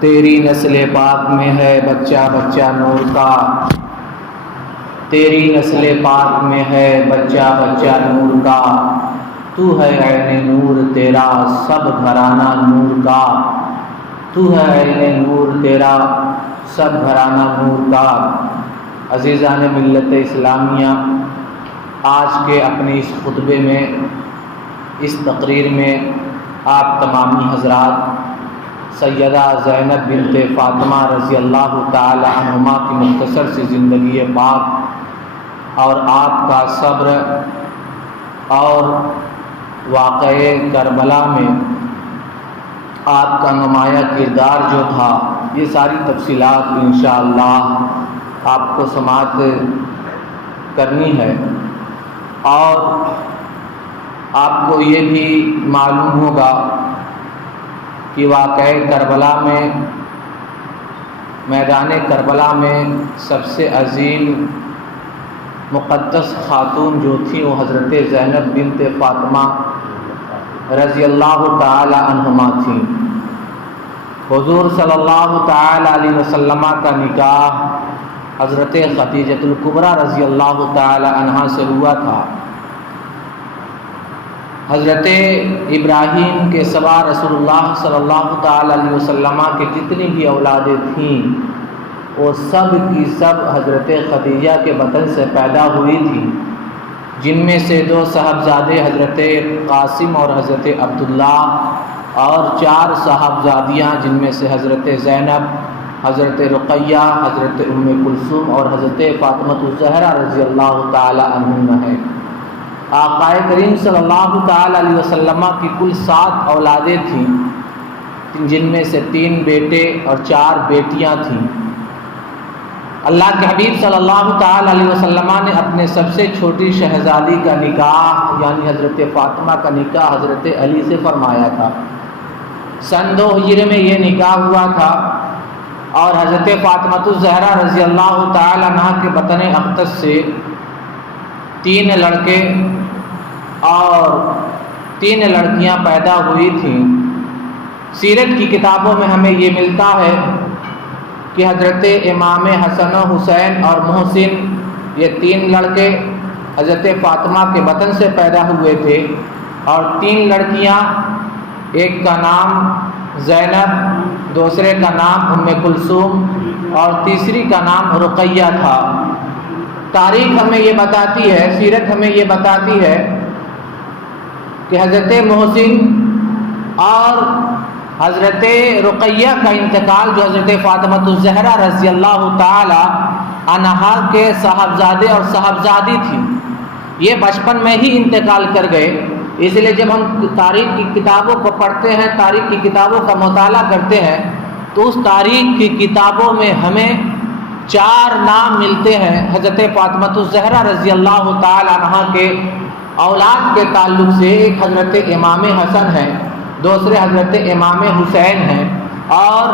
تیری نسل پاک میں ہے بچہ بچہ نور کا، تیری نسل پاک میں ہے بچہ بچہ نور کا، تو ہے عین نور تیرا سب گھرانہ نور کا، تو ہے عین نور تیرا سب گھرانہ نور کا۔ عزیزان ملت اسلامیہ، آج کے اپنے اس خطبے میں، اس تقریر میں آپ تمامی حضرات سیدہ زینب بنت فاطمہ رضی اللہ تعالی عنہما کی مختصر سی زندگی پاک اور آپ کا صبر اور واقعہ کربلا میں آپ کا نمایاں کردار جو تھا، یہ ساری تفصیلات انشاءاللہ آپ کو سماعت کرنی ہے، اور آپ کو یہ بھی معلوم ہوگا کہ واقعہ کربلا میں، میدان کربلا میں سب سے عظیم مقدس خاتون جو تھی وہ حضرت زینب بنت فاطمہ رضی اللہ تعالی عنہما تھیں۔ حضور صلی اللہ تعالی علیہ وسلم کا نکاح حضرت خدیجۃ الکبریٰ رضی اللہ تعالی عنہا سے ہوا تھا۔ حضرت ابراہیم کے سوا رسول اللہ صلی اللہ تعالی علیہ وسلم کے جتنی بھی اولادیں تھیں وہ سب کی سب حضرت خدیجہ کے بطن سے پیدا ہوئی تھیں، جن میں سے 2 صاحبزادے حضرت قاسم اور حضرت عبداللہ، اور 4 صاحبزادیاں جن میں سے حضرت زینب، حضرت رقیہ، حضرت ام کلثوم اور حضرت فاطمہ الزہرا رضی اللہ تعالی عنہن ہیں۔ آقا کریم صلی اللہ تعالی علیہ وسلم کی کل 7 اولادیں تھیں، جن میں سے 3 بیٹے اور 4 بیٹیاں تھیں۔ اللہ کے حبیب صلی اللہ تعالی علیہ وسلم نے اپنے سب سے چھوٹی شہزادی کا نکاح یعنی حضرت فاطمہ کا نکاح حضرت علی سے فرمایا تھا۔ سن 2 ہجری میں یہ نکاح ہوا تھا، اور حضرت فاطمہ الزہرا رضی اللہ تعالی عنہا کے بطن اقدس سے 3 لڑکے اور 3 لڑکیاں پیدا ہوئی تھیں۔ سیرت کی کتابوں میں ہمیں یہ ملتا ہے کہ حضرت امام حسن و حسین اور محسن، یہ 3 لڑکے حضرت فاطمہ کے بطن سے پیدا ہوئے تھے، اور 3 لڑکیاں، ایک کا نام زینب، دوسرے کا نام ام کلثوم اور تیسری کا نام رقیہ تھا۔ تاریخ ہمیں یہ بتاتی ہے، سیرت ہمیں یہ بتاتی ہے کہ حضرت محسن اور حضرت رقیہ کا انتقال، جو حضرت فاطمہ الزہرا رضی اللہ تعالی عنہا کے صاحبزادے اور صاحبزادی تھی، یہ بچپن میں ہی انتقال کر گئے۔ اس لیے جب ہم تاریخ کی کتابوں کو پڑھتے ہیں، تاریخ کی کتابوں کا مطالعہ کرتے ہیں، تو اس تاریخ کی کتابوں میں ہمیں 4 نام ملتے ہیں حضرت فاطمہ الزہرا رضی اللہ تعالی عنہا کے اولاد کے تعلق سے۔ ایک حضرت امام حسن ہے، دوسرے حضرت امام حسین ہیں، اور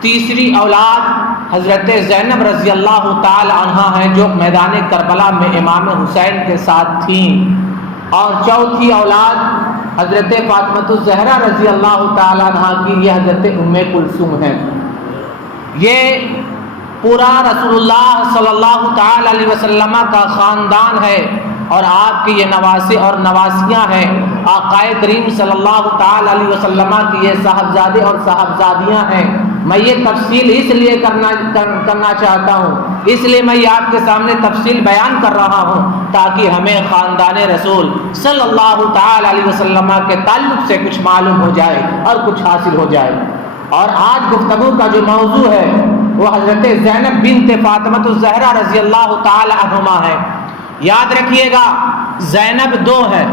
تیسری اولاد حضرت زینب رضی اللہ تعالی عنہا ہیں، جو میدان کربلا میں امام حسین کے ساتھ تھیں، اور چوتھی اولاد حضرت فاطمہ الزہرا رضی اللہ تعالی عنہا کی یہ حضرت ام کلثوم ہے۔ یہ پورا رسول اللہ صلی اللہ تعالی علیہ وسلم کا خاندان ہے، اور آپ کے یہ نواسے اور نواسیاں ہیں۔ آقا کریم صلی اللہ تعالی علیہ وسلم کی یہ صاحبزادے اور صاحبزادیاں ہیں۔ میں یہ تفصیل اس لیے کرنا چاہتا ہوں، اس لیے میں یہ آپ کے سامنے تفصیل بیان کر رہا ہوں تاکہ ہمیں خاندان رسول صلی اللہ تعالی علیہ وسلم کے تعلق سے کچھ معلوم ہو جائے اور کچھ حاصل ہو جائے۔ اور آج گفتگو کا جو موضوع ہے وہ حضرت زینب بنت فاطمہ الزہرا رضی اللہ تعالی عنہما ہے۔ یاد رکھیے گا، زینب 2 ہے،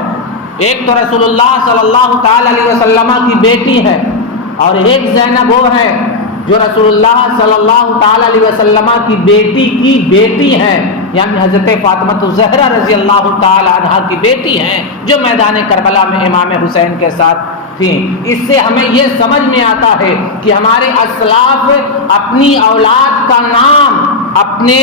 ایک تو رسول اللہ صلی اللہ تعالی علیہ وسلم کی بیٹی ہے، اور ایک زینب وہ ہے جو رسول اللہ صلی اللہ تعالی علیہ وسلم کی بیٹی ہیں، یعنی حضرت فاطمہ الزہرا رضی اللہ تعالی عنہا کی بیٹی ہیں، جو میدان کربلا میں امام حسین کے ساتھ تھیں۔ اس سے ہمیں یہ سمجھ میں آتا ہے کہ ہمارے اسلاف اپنی اولاد کا نام اپنے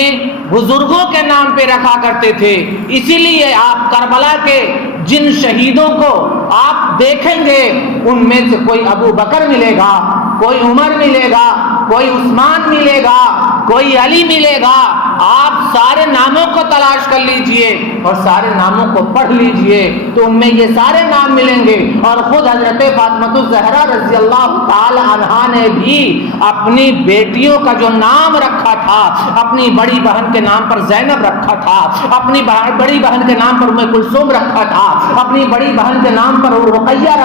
بزرگوں کے نام پہ رکھا کرتے تھے۔ اسی لیے آپ کربلا کے جن شہیدوں کو آپ دیکھیں گے ان میں سے کوئی ابو بکر ملے گا، کوئی عمر ملے گا، کوئی عثمان ملے گا، کوئی علی ملے گا، آپ سارے ناموں کو تلاش کر لیجئے اور سارے ناموں کو پڑھ لیجئے تو ان میں یہ سارے نام ملیں گے۔ اور خود حضرت فاطمہ الزہرا رضی اللہ تعالی عنہا نے بھی اپنی بیٹیوں کا جو نام رکھا تھا، اپنی بڑی بہن کے نام پر زینب رکھا تھا، اپنی بڑی بہن کے نام پر ام کلثوم رکھا تھا، اپنی بڑی بہن کے نام پر رقیہ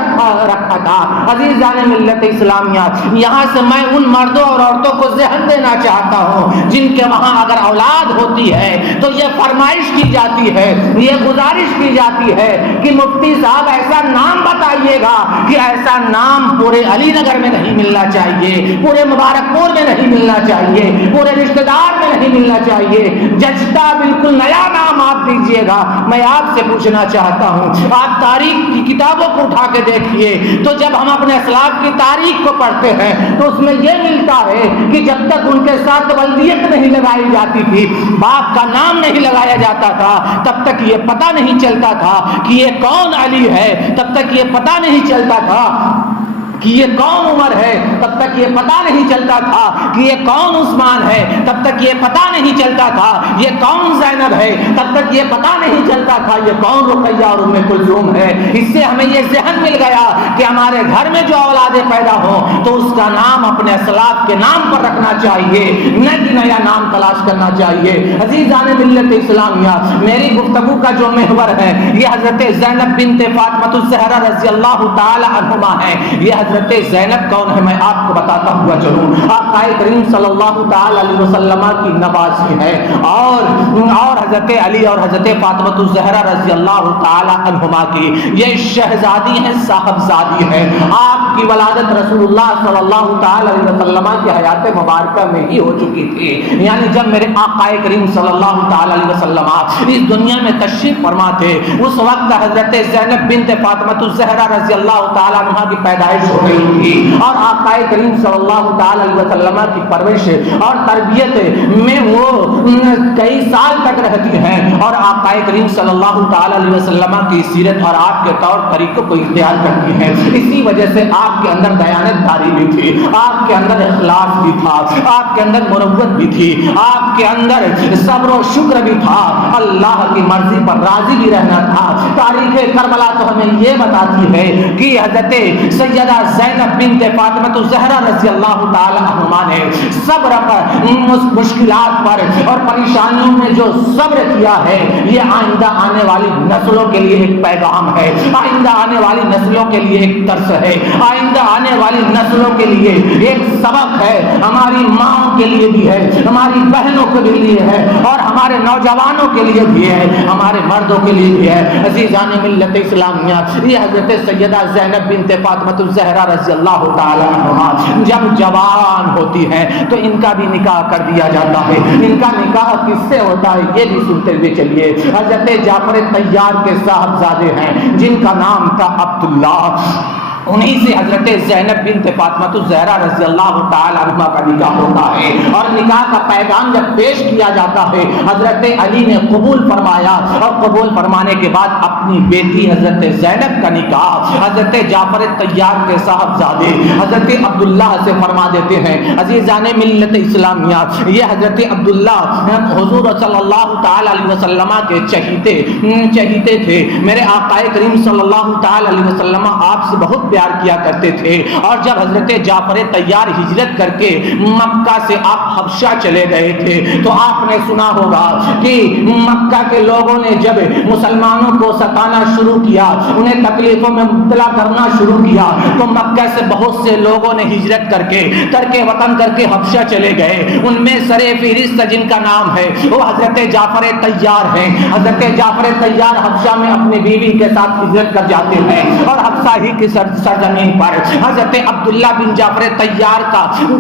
رکھا تھا۔ عزیزان ملت اسلامیہ، یہاں سے میں ان مردوں اور عورتوں کو ذہن دینا چاہتا ہوں جن کے وہاں اگر اولاد ہوتی ہے تو یہ فرمائش کی جاتی ہے، یہ گزارش کی جاتی ہے کہ مفتی صاحب ایسا نام بتائیے گا کہ ایسا نام پورے علی نگر میں نہیں ملنا چاہیے، پورے مبارک پور میں نہیں ملنا چاہیے، پورے رشتہ دار میں نہیں ملنا چاہیے، جچتا بالکل نیا نام آپ دیجئے گا۔ میں آپ سے پوچھنا چاہتا ہوں، آپ تاریخ کی کتابوں کو اٹھا کے دیکھیے تو جب ہم اپنے اسلاف کی تاریخ کو پڑھتے ہیں تو اس میں یہ ملتا ہے کہ جب تک ان کے ساتھ ولدیت نہیں لگائی جاتی تھی، باپ کا نام نہیں لگایا جاتا تھا، تب تک یہ پتہ نہیں چلتا تھا کہ یہ کون علی ہے، تب تک یہ پتہ نہیں چلتا تھا کہ یہ کون عمر ہے، تب تک یہ پتہ نہیں چلتا تھا کہ یہ کون عثمان ہے، تب تک یہ پتہ نہیں چلتا تھا یہ کون زینب ہے، تب تک یہ پتہ نہیں چلتا تھا یہ کون رقیہ اور ام کلثوم ہے۔ اس سے ہمیں یہ ذہن مل گیا کہ ہمارے گھر میں جو اولادیں پیدا ہوں تو اس کا نام اپنے اسلاف کے نام پر رکھنا چاہیے، نہ کہ نیا نام تلاش کرنا چاہیے۔ عزیزان ملت اسلامیہ، میری گفتگو کا جو محور ہے یہ حضرت زینب بنت فاطمہ الزہرا رضی اللہ تعالی عنہما ہے۔ یہ حضرت زینب کون ہے میں آپ کو بتاتا ہوا چلوں۔ آقا کریم صلی اللہ تعالی علیہ وسلم کی نوازی ہے اور حضرت علی اور حضرت فاطمہ الزہرا رضی اللہ تعالی عنہما کی یہ شہزادی ہیں، صاحبزادی ہیں۔ آپ کی ولادت رسول اللہ صلی اللہ تعالی علیہ وسلم کی حیات مبارکہ میں ہی ہو چکی تھی، یعنی جب میرے آقا کریم صلی اللہ تعالی علیہ وسلم اس دنیا میں تشریف فرما تھے اس وقت حضرت زینب بنت فاطمہ الزہرا رضی اللہ تعالی عنہا کی پیدائش ہو گئی تھی اور آقا کریم صلی اللہ تعالی علیہ وسلم کی پرورش اور تربیت میں وہ کئی سال تک رہتی ہیں اور آقا کریم صلی اللہ تعالی علیہ وسلم کی سیرت اور آپ کے طور طریقوں کو اختیار کرتی ہیں۔ اسی وجہ سے آپ کے اندر دیانت داری بھی تھی، آپ کے اندر اخلاص بھی تھا، آپ کے اندر مروت بھی تھی، آپ کے اندر صبر و شکر بھی تھا، اللہ کی مرضی پر راضی بھی رہنا تھا۔ تاریخ کربلا تو ہمیں یہ بتاتی ہے کہ حضرت سیدہ زینب بنت فاطمہ الزہرا رضی اللہ تعالی عنہا نے صبر پر، مشکلات پر اور پریشانیوں میں جو صبر کیا ہے یہ آئندہ آنے والی نسلوں کے لیے ایک پیغام ہے، آئندہ آنے والی نسلوں کے لیے ایک درس ہے، آئندہ آنے والی نسلوں کے لیے ایک سبق ہے، ہماری ماں کے لیے بھی ہے، ہماری بہنوں کے لیے ہے اور ہمارے نوجوانوں کے لیے بھی ہے، ہمارے مردوں کے لیے بھی ہے۔ عزیزان ملت اسلامیہ، یہ حضرت سیدہ زینب بنت فاطمہ الزہرا رضی اللہ تعالی عنہا جب جوان ہوتی ہیں تو ان کا بھی نکاح کر دیا جاتا ہے۔ ان کا نکاح کس سے ہوتا ہے یہ بھی سنتے ہوئے چلیے۔ حضرت جعفر طیار کے صاحبزادے ہیں جن کا نام تھا عبداللہ، انہی سے حضرت زینب بنت فاطمہ الزہرا رضی اللہ تعالی عنہ کا نکاح ہوتا ہے اور نکاح کا پیغام جب پیش کیا جاتا ہے حضرت علی نے قبول فرمایا اور قبول فرمانے کے بعد اپنی بیٹی حضرت زینب کا نکاح حضرت جعفر طیار کے صاحبزادے حضرت عبداللہ سے فرما دیتے ہیں۔ عزیزان ملت اسلامیہ، یہ حضرت عبداللہ حضور صلی اللہ تعالی علیہ وسلم کے چہیتے تھے۔ میرے آقا کریم صلی اللہ تعالی علیہ وسلم آپ سے بہت پیار کیا کرتے تھے اور جب حضرت جعفر طیار ہجرت کر کے مکہ سے آپ حبشہ چلے گئے تھے تو آپ نے سنا ہوگا کہ مکہ کے لوگوں نے جب مسلمانوں کو ستانا شروع کیا، انہیں تکلیفوں میں مبتلا کرنا شروع کیا تو مکہ سے بہت سے لوگوں نے ہجرت کر کے ترک وطن کر کے حبشہ چلے گئے۔ ان میں سر فہرست جن کا نام ہے وہ حضرت جعفر طیار ہیں۔ حضرت جعفر طیار حبشہ میں اپنی بیوی کے ساتھ ہجرت کر جاتے ہیں اور حبشہ ہی کی سرزمین پر حضرت عبداللہ بن جعفر طیار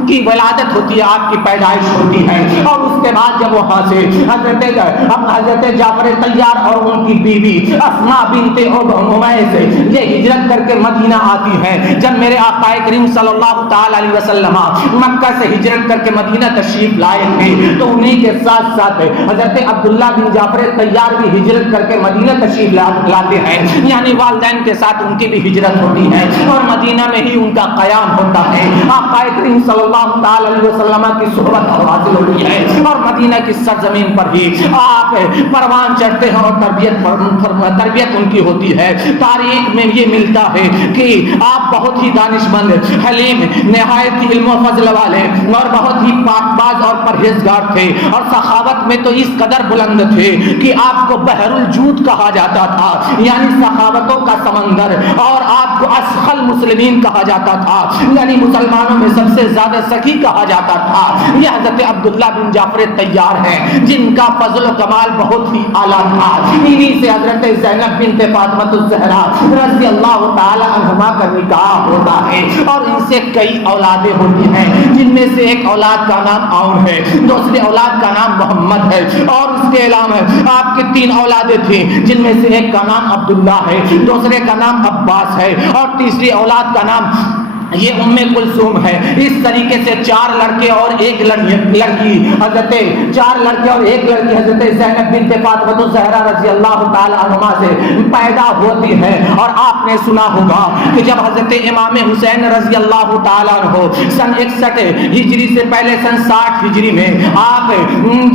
کی ولادت ہوتی ہے، آپ کی پیدائش ہوتی ہے اور اس کے بعد جب وہاں سے حضرت جعفر طیار اور ان کی بیوی اسماء بنت عمیس یہ ہجرت کر کے مدینہ آتی ہیں۔ جب میرے آقا کریم صلی اللہ تعالی علیہ وسلم مکہ سے ہجرت کر کے مدینہ تشریف لائے تھے تو انہی کے ساتھ ساتھ حضرت عبداللہ بن جعفر طیار بھی ہجرت کر کے مدینہ تشریف لاتے ہیں، یعنی والدین کے ساتھ ان کی بھی ہجرت ہجرت ہوتی ہے اور مدینہ میں ہی ان کا قیام ہوتا ہے. آقا کریم صلی اللہ تعالی علیہ وسلم کی صحبت حاصل ہوتی ہے اور مدینہ کی سرزمین پر ہی آپ پروان چڑھتے ہیں اور تربیت ان کی ہوتی ہے. تاریخ میں یہ ملتا ہے کہ آپ بہت ہی دانشمند، حلیم، نہایت ہی علم و فضل والے اور بہت ہی پاک باز اور پرہیزگار تھے اور سخاوت میں تو اس قدر بلند تھے کہ آپ کو بحر الجود کہا جاتا تھا، یعنی سخاوتوں کا سمندر، اور آپ کو اسخل مسلمین کہا جاتا تھا، یعنی مسلمانوں میں سب سے زیادہ سخی کہا جاتا تھا. یہ حضرت عبداللہ بن جعفر تیار ہیں جن کا فضل و کمال بہت ہی اعلیٰ تھا. انہی سے حضرت زینب بنت فاطمہ الزہرا رضی اللہ تعالی عنہما کا نکاح ہوتا ہے اور ان سے کئی اولادیں ہوتی ہیں، جن میں سے ایک اولاد کا نام عون ہے، دوسری اولاد کا نام محمد ہے اور اس کے علاوہ آپ کے 3 اولادیں تھیں جن میں سے ایک کا نام عبداللہ ہے، دوسرے کا نام عباس ہے اور تیسری اولاد کا نام یہ ام کلثوم ہے. اس طریقے سے 4 لڑکے اور 1 لڑکی حضرت 4 لڑکے اور 1 لڑکی حضرت زینب بنت فاطمہ الزہرا رضی اللہ تعالی عنہما سے پیدا ہوتی ہے. اور آپ نے سنا ہوگا کہ جب حضرت امام حسین رضی اللہ تعالی عنہ سن 61 ہجری سے پہلے سن 60 ہجری میں آپ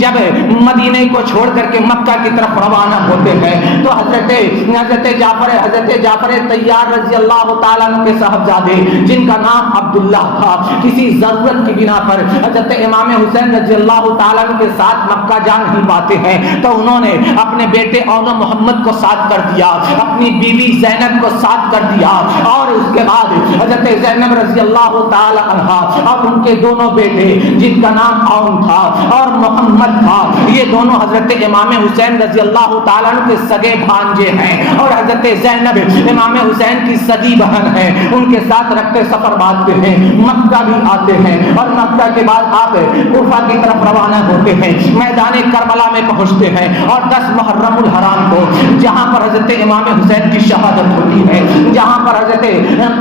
جب مدینہ کو چھوڑ کر کے مکہ کی طرف روانہ ہوتے ہیں تو حضرت جعفر تیار رضی اللہ تعالی عنہ کے صاحبزادے جن کا نام عبداللہ تھا، کسی ضرورت کی بنا پر حضرت امام حسین رضی اللہ تعالیٰ عنہ کے ساتھ مکہ جا نہیں پاتے ہیں تو انہوں نے اپنے بیٹے اون محمد کو ساتھ کر دیا، اپنی بیوی زینب کو ساتھ کر دیا اور اس کے بعد حضرت زینب رضی اللہ تعالیٰ عنہ اور ان کے دونوں بیٹے جن کا نام اون تھا اور محمد تھا، یہ دونوں حضرت امام حسین رضی اللہ تعالیٰ عنہ کے سگے بھانجے ہیں اور حضرت زینب امام حسین کی سگی بہن ہے. ان کے ساتھ رکھتے سفر باندھتے ہیں، مکہ بھی آتے ہیں اور مکہ کے بعد آپ کوفہ کی طرف روانہ ہوتے ہیں. میدان کربلا میں پہنچتے ہیں اور 10 محرم الحرام کو جہاں پر حضرت امام حسین کی شہادت ہوتی ہے، جہاں پر حضرت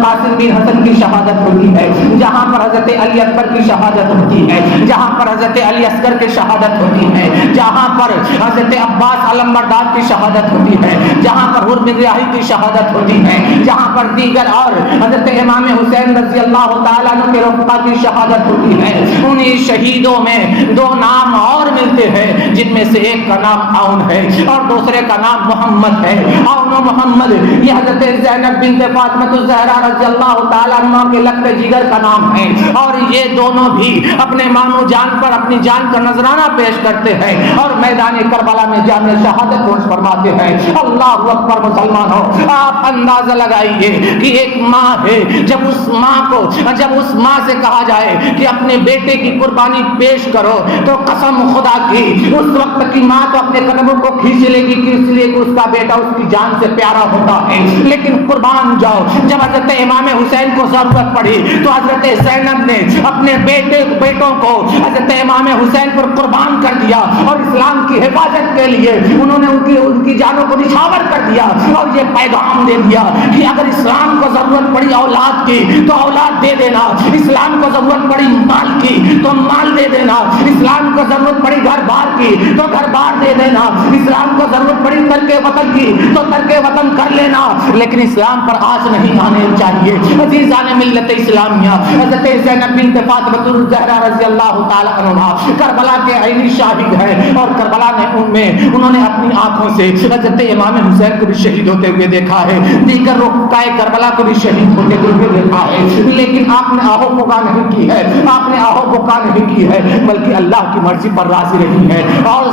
قاسم بن حسن کی شہادت ہوتی ہے، جہاں پر حضرت علی اکبر کی شہادت ہوتی ہے، جہاں پر حضرت علی اصغر کی شہادت ہوتی ہے، جہاں پر حضرت عباس علمبردار کی شہادت ہوتی ہے، جہاں پر حر بن ریاحی کی شہادت ہوتی ہے، جہاں پر دیگر اور حضرت امام حسین رضی اللہ تعالیٰ عنہ کے رفقا کی شہادت ہوتی ہے. انہی شہیدوں میں 2 نام اور ملتے ہیں جن میں سے ایک کا نام عون ہے اور دوسرے کا نام محمد ہے. عون و محمد یہ حضرت زینب بنت فاطمہ الزہرا رضی اللہ تعالیٰ عنہ کے لقب جگر کا نام ہے اور یہ دونوں بھی اپنے مامو جان پر اپنی جان کا نذرانہ پیش کرتے ہیں اور میدان کربلا میں جان شہادت نوش فرماتے ہیں. اللہ اکبر مسلمانوں، آپ اندازہ لگائیے کہ ایک ماں ہے، جب اس ماں سے کہا جائے کہ اپنے بیٹے کی قربانی پیش کرو تو قسم خدا کی اس وقت کی ماں تو اپنے قدموں کو کھینچ لے گی کہ اس لیے کہ اس کا بیٹا اس کی جان سے پیارا ہوتا ہے. لیکن قربان جاؤ، جب حضرت امام حسین کو ضرورت پڑی تو حضرت زینب نے اپنے بیٹوں کو حضرت امام حسین پر قربان کر دیا اور اسلام کی حفاظت کے لیے انہوں نے ان کی جانوں کو نچھاور کر دیا اور یہ پیغام دے دیا کہ اگر اسلام کو ضرورت پڑی اولاد کی تو اولاد دے دینا، اسلام کو ضرورت پڑی مال کی تو مال دے دینا، اسلام کو ضرورت پڑی گھر بار کی تو گھر بار دے دینا، اسلام کو ضرورت پڑی ترک وطن کی تو ترک وطن کر لینا، لیکن اسلام پر آج نہیں آنے چاہیے. عزیزان ملت اسلامیہ، حضرت زینب بنت فاطمہ الزہرا رضی اللہ تعالی عنہا کربلا کے عینی شاہد ہے اور کربلا میں انہوں نے اپنی آنکھوں سے حضرت امام حسین کو بھی شہید ہوتے ہوئے دیکھا ہے، دیگر رفقائے کربلا کو بھی شہید ہوتے ہوئے دیکھا ہے. لیکن آپ نے آہو بکا نہیں کی ہے، آپ نے آہو بکا نہیں کی ہے، بلکہ اللہ کی مرضی پر راضی رہی ہے اور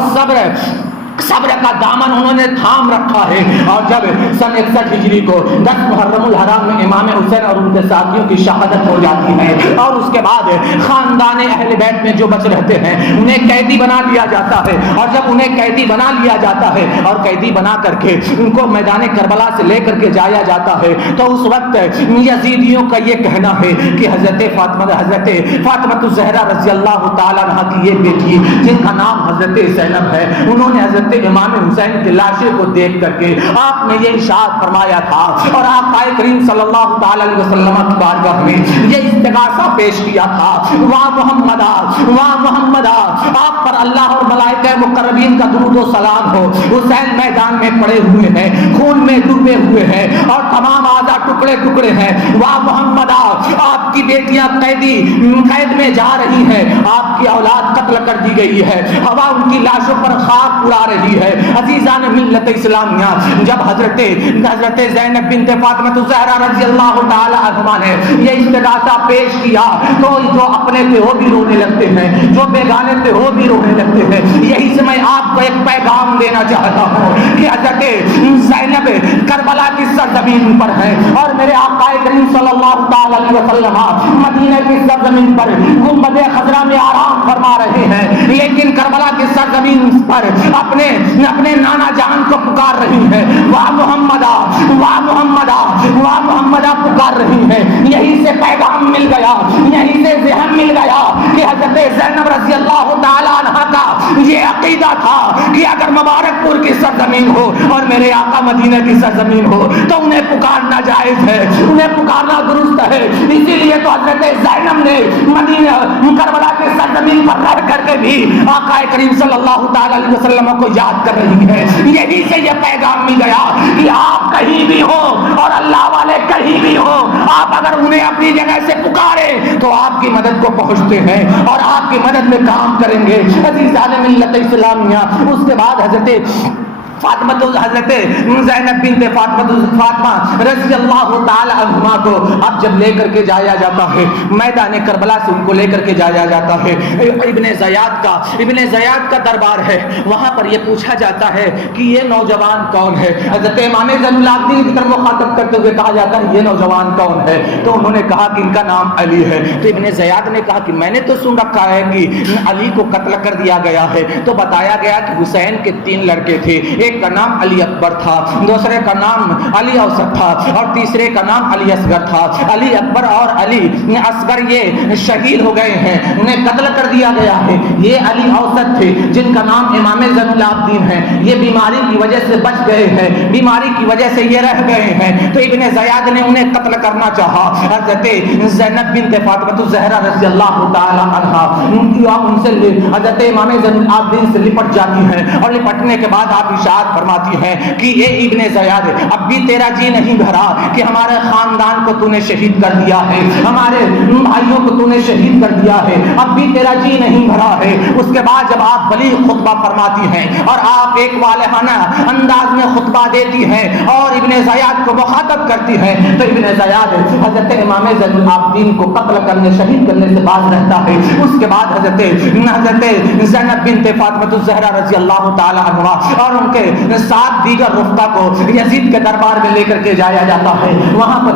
صبر کا دامن انہوں نے تھام رکھا ہے. اور جب سن 61 ہجری کو 10 محرم الحرام میں امام حسین اور ان کے ساتھیوں کی شہادت ہو جاتی ہے اور اس کے بعد خاندان اہل بیت میں جو بچ رہتے ہیں انہیں قیدی بنا لیا جاتا ہے اور جب انہیں قیدی بنا لیا جاتا ہے اور قیدی بنا کر کے ان کو میدان کربلا سے لے کر کے جایا جاتا ہے تو اس وقت یزیدیوں کا یہ کہنا ہے کہ حضرت فاطمہ الزہرا رضی اللہ تعالیٰ عنہ کی یہ بیٹی جن کا نام حضرت زینب ہے، انہوں نے حضرت حضرت امام حسین کی لاشیں کو دیکھ کر کے آپ نے یہ ارشاد فرمایا تھا اور آقا کریم صلی اللہ تعالی علیہ وسلم کی بارگاہ میں یہ استغاثہ پیش کیا تھا، واہ محمد واہ محمد، آپ پر اللہ اور ملائکہ مقربین کا درود و سلام ہو، حسین میدان میں پڑے ہوئے ہیں، خون میں ڈوبے ہوئے ہیں اور تمام اعضاء ٹکڑے ٹکڑے ہیں، واہ محمد آپ کی بیٹیاں قید میں جا رہی ہیں، آپ کی اولاد قتل کر دی گئی ہے، ہوا ان کی لاشوں پر خاک اڑا رہی ہے۔ عزیزان ملت اسلامیہ، جب حضرت زینب بنت فاطمہ الزہرا رضی اللہ تعالی عنہا نے یہ استغاثہ پیش کیا تو جو اپنے تھے وہ بھی رونے لگتے ہیں، جو بیگانے تھے وہ بھی رونے لگتے ہیں۔ یہی سے میں آپ کو ایک پیغام دینا چاہتا ہوں کہ حضرت زینب کربلا کی سرزمین پر ہے اور میرے آقا کریم صلی اللہ تعالی علیہ وسلم مدینہ کی سرزمین پر گنبد خضرا میں آرام فرما رہے ہیں، لیکن کربلا کی سرزمین پر اپنے نانا جان کو پکار رہی ہے، واہ محمد واہ محمد واہ محمد پکار رہی ہے۔ یہی سے پیغام مل گیا، یہی سے ذہن مل گیا کہ حضرت زینب رضی اللہ تعالی عنہا کا یہ عقیدہ تھا کہ اگر مبارک پور کی سرزمین ہو اور میرے آقا مدینہ کی سرزمین ہو تو انہیں پکارنا جائز ہے، انہیں پکارنا درست ہے۔ اسی لیے تو حضرت زینب نے مدینہ کربلا کی سرزمین پر رہ کر کے بھی آقا کریم صلی اللہ تعالی علیہ وسلم کو یاد کر رہی ہے۔ یہی سے یہ پیغام مل گیا کہ آپ کہیں بھی ہو اور اللہ والے کہیں بھی ہو، آپ اگر انہیں اپنی جگہ سے پکارے تو آپ کی مدد کو پہنچتے ہیں اور آپ کی مدد میں کام کریں گے۔ عزیزان ملت اسلامیہ، اس کے بعد حضرت حضرت زینب بنت فاطمہ رضی اللہ تعالی عنہا کو اب جب لے کر کے جایا جاتا ہے میدان کربلا سے، ان کو لے کر کے جایا جاتا ہے ابن زیاد کا دربار ہے، وہاں پر یہ پوچھا جاتا ہے کہ یہ نوجوان کون ہے۔ حضرت امام زین العابدین کی طرف مخاطب کرتے ہوئے کہا جاتا ہے یہ نوجوان کون ہے، تو انہوں نے کہا کہ ان کا نام علی ہے۔ تو ابن زیاد نے کہا کہ میں نے تو سن رکھا ہے کہ علی کو قتل کر دیا گیا ہے، تو بتایا گیا کہ حسین کے 3 لڑکے تھے، ایک کا نام علی اکبر تھا، دوسرے کا نام علی اوسط تھا اور تیسرے کا نام علی اصغر تھا۔ علی اکبر اور علی اصغر یہ شہید ہو گئے ہیں، انہیں قتل کر دیا گیا ہے۔ یہ علی اوسط تھے جن کا نام امام زین العابدین ہے، یہ بیماری کی وجہ سے بچ گئے ہیں، بیماری کی وجہ سے یہ رہ گئے ہیں، تو ابن زیاد نے انہیں قتل کرنا چاہا۔ حضرت زینب بنت فاطمہ الزہرا رضی اللہ تعالی عنہا ان سے حضرت امام زین العابدین سے لپٹ جاتی ہیں اور لپٹنے کے بعد آپ ارشاد فرماتی ہے کہ اے ابن زیاد، اب بھی تیرا جی نہیں بھرا کہ ہمارے خاندان کو تو نے شہید کر دیا ہے، ہمارے بھائیوں کو تو نے شہید کر دیا ہے، اب بھی تیرا جی نہیں بھرا ہے۔ اس کے بعد جب آپ بلیغ خطبہ فرماتی ہیں اور آپ ایک والہانہ انداز میں خطبہ دیتی ہیں اور ابن زیاد کو مخاطب کرتی ہیں تو ابن زیاد حضرت امام زین العابدین کو قتل کرنے، شہید کرنے سے باز رہتا ہے۔ اس کے بعد حضرت زینب بنت فاطمہ الزہرا رضی اللہ تعالی عنہا اور ان کے 7 دیگر رفقا کو یزید کے دربار میں لے کر کے جایا جاتا ہے۔ وہاں پر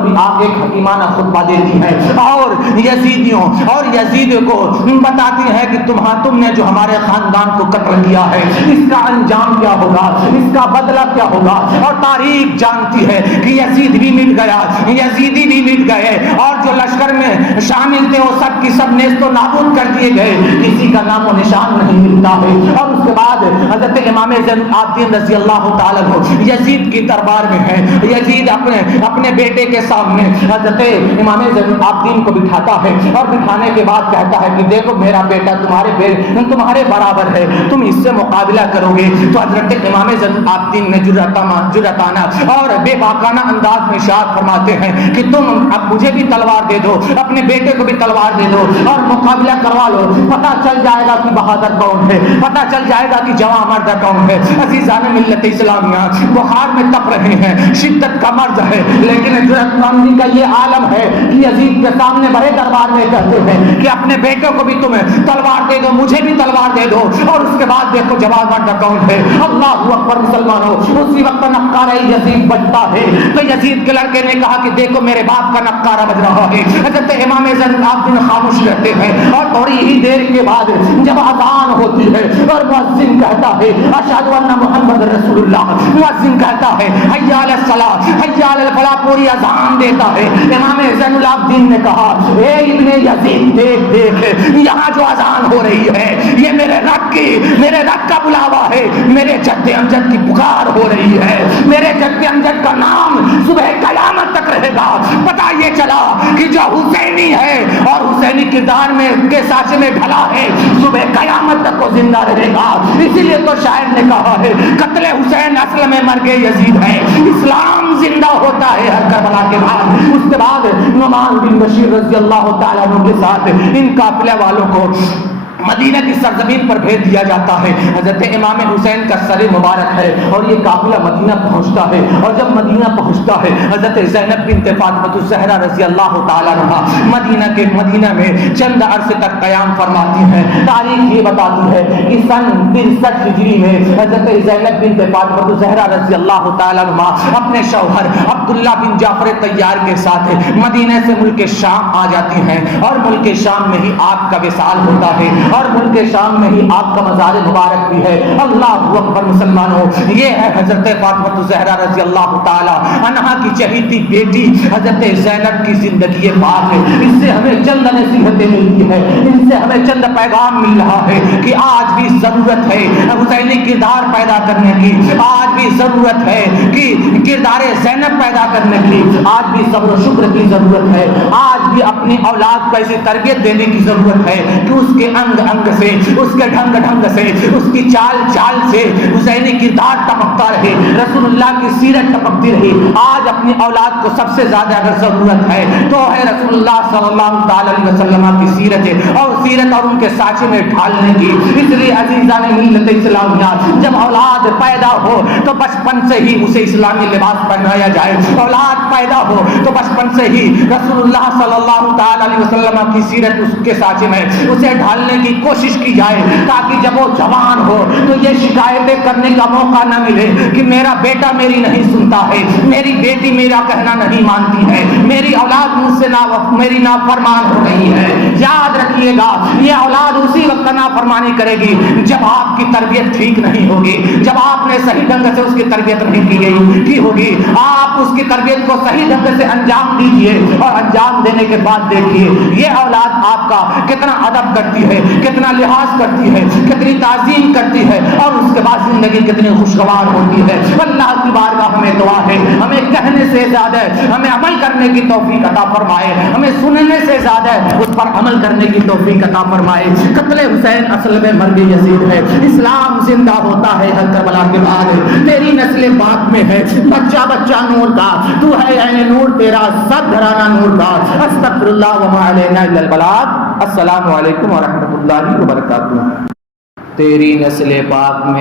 بھی آپ ایک حکیمانہ خطبہ دیتی ہیں اور یزیدیوں اور یزید کو بتاتی ہیں کہ تم نے جو ہمارے خاندان کو قتل کیا ہے اس کا انجام کیا ہوگا، اس کا بدلہ کیا ہوگا، اور تاریخ جانتی ہے کہ یزید بھی مٹ گیا، یزیدی بھی مٹ گئے اور جو لشکر میں شامل تھے وہ سب کی سب نیست و نابود کر دیے گئے، کسی کا نام و نشان نہیں ملتا ہے۔ اور اس کے بعد حضرت امام زین العابدین رضی اللہ تعالیٰ عنہ یزید کی دربار میں ہے۔ یزید اپنے بیٹے کے سامنے حضرت امام زین العابدین کو بٹھاتا ہے اور بٹھانے کے بعد کہتا ہے کہ دیکھو میرا بیٹا تمہارے برابر ہے، تم اس سے مقابلہ کرو گے۔ تو حضرت امام زین العابدین نے جرأتانہ اور بے باکانہ انداز میں ارشاد فرماتے ہیں کہ تم اب مجھے بھی تلوار دے دو، اپنے بیٹے کو بھی تلوار دے دو اور مقابلہ کروا لو، پتہ چل جائے گا کہ بہادر کون ہے، پتہ چل جائے گا کہ جواں مرد کون ہے۔ عزیزان ملت اسلامیہ، بخار میں تپ رہے ہیں، شدت کا مرض ہے، لیکن جرأت مندی کا یہ عالم ہے کہ یزید کے سامنے بڑے دربار میں کہتے ہیں کہ اپنے بیٹے کو بھی تم تلوار دے دو، مجھے بھی تلوار دے دو، اور اس کے بعد دیکھو جواب مرد کون ہے۔ اللہ اکبر مسلمانوں، اسی وقت نقارہ یزید بجتا ہے تو یزید کے لڑکے نے کہا کہ دیکھو میرے باپ کا نقارہ بج رہا ہے۔ حضرت امام زین العابدین خاموش رہتے ہیں اور تھوڑی ہی دیر کے بعد جب اذان ہوتی ہے اور مؤذن کہتا ہے اشہد اشہد ان محمد رسول اللہ، مؤذن کہتا ہے حی علی الصلاۃ حی علی الفلاح، پوری اذان دیتا ہے۔ امام زین العابدین نے کہا اے ابن یزید دیکھ دیکھ یہاں جو اذان ہو رہی ہے یہ میرے رب کا بلاوا ہے، میرے جد امجد کی پکار ہو رہی ہے، میرے جد امجد کا نام صبح قیامت تک رہے گا۔ پتہ یہ چلا کہ جو حسینی ہے اور حسینی کردار میں کے سانچے میں ڈھلا ہے صبح قیامت تک کو زندہ رہے گا۔ اسی لیے تو شاعر نے کہا ہے قتل حسین اصل میں مرگ یزید ہے، اسلام زندہ ہوتا ہے ہر کربلا کے بعد۔ اس کے بعد نعمان بن بشیر رضی اللہ تعالیٰ عنہ کے ساتھ ان قافلے والوں کو مدینہ کی سرزمین پر بھیج دیا جاتا ہے۔ حضرت امام حسین کا سر مبارک ہے اور یہ قافلہ مدینہ پہنچتا ہے، اور جب مدینہ پہنچتا ہے حضرت زینب بنت فاطمہ الزہرا رضی اللہ تعالیٰ عنہا مدینہ میں چند عرصے تک قیام فرماتی ہیں۔ تاریخ یہ بتاتی ہے کہ سن 63 ہجری میں حضرت زینب بنت فاطمہ الزہرا رضی اللہ تعالیٰ عنہا اپنے شوہر عبداللہ بن جعفر طیار کے ساتھ مدینہ سے ملک شام آ جاتی ہیں، اور ملک شام میں ہی آپ کا وصال ہوتا ہے، اور ملک شام میں ہی آپ کا مزار مبارک بھی ہے۔ اللہ اکبر مسلمانوں، یہ ہے حضرت فاطمہ الزہرا رضی اللہ تعالی عنہا کی چہیتی بیٹی حضرت زینب کی زندگی پاک ہے۔ اس سے ہمیں چند نصیحتیں ملتی ہیں، ان سے ہمیں چند پیغام مل رہا ہے کہ آج بھی ضرورت ہے حسینی کردار پیدا کرنے کی، آج بھی ضرورت ہے کہ کردار زینب پیدا کرنے کی، آج بھی صبر و شکر کی ضرورت ہے، آج بھی اپنی اولاد کو ایسی تربیت دینے کی ضرورت ہے کہ اس کے انگ سے، اس کے ڈھنگ سے، اس کی چال سے حسینی کردار ٹپکتا رہے، رسول اللہ کی سیرت ٹپکتی رہی۔ آج اپنی اولاد کو سب سے زیادہ اگر ضرورت ہے تو ہے رسول اللہ صلی اللہ علیہ وسلم کی سیرت اور ان کے سانچے میں ڈھالنے کی۔ اس لیے عزیزان ملت اسلامیہ، جب اولاد پیدا ہو تو بچپن سے ہی اسے اسلامی لباس پہنایا جائے، اولاد پیدا ہو تو بچپن سے ہی رسول اللہ صلی اللہ علیہ وسلم کی سیرت اس کے سانچے میں اسے ڈھالنے کی کوشش کی جائے، تاکہ جب وہ جوان ہو تو یہ شکایتیں کرنے کا موقع نہ ملے کہ میرا بیٹا میری نہیں سنتا ہے، میری بیٹی میرا کہنا نہیں مانتی ہے، میری اولاد مجھ سے میری نافرمان ہو رہی ہے۔ یاد رکھیے گا یہ اولاد اسی وقت نافرمانی کرے گی جب آپ کی تربیت ٹھیک نہیں ہوگی، جب آپ نے صحیح ڈھنگ سے اس کی تربیت نہیں کی ہوگی۔ آپ اس کی تربیت کو صحیح ڈھنگ سے انجام دیجیے، اور انجام دینے کے بعد دیکھیے یہ اولاد آپ کا کتنا ادب کرتی ہے، کتنا لحاظ کرتی ہے، کتنی تعظیم کرتی ہے، اور اس کے بعد زندگی کتنی خوشگوار ہوتی ہے۔ اللہ کی بارگاہ ہمیں دعا ہے ہمیں کہنے سے زیادہ ہمیں عمل کرنے کی توفیق عطا فرمائے، ہمیں سننے سے زیادہ اس پر عمل کرنے کی توفیق عطا فرمائے۔ قتل حسین اصل میں مرگ یزید ہے، اسلام زندہ ہوتا ہے ہر کربلا کے بعد۔ تیری نسل پاک میں ہے بچہ بچہ نور کا، تو ہے عین نور تیرا سب گھرانہ نور کا۔ استغفر اللہ وما علینا الا البلاغ۔ السلام علیکم ورحمۃ اللہ وبرکاتہ۔ تیری نسل پاک میں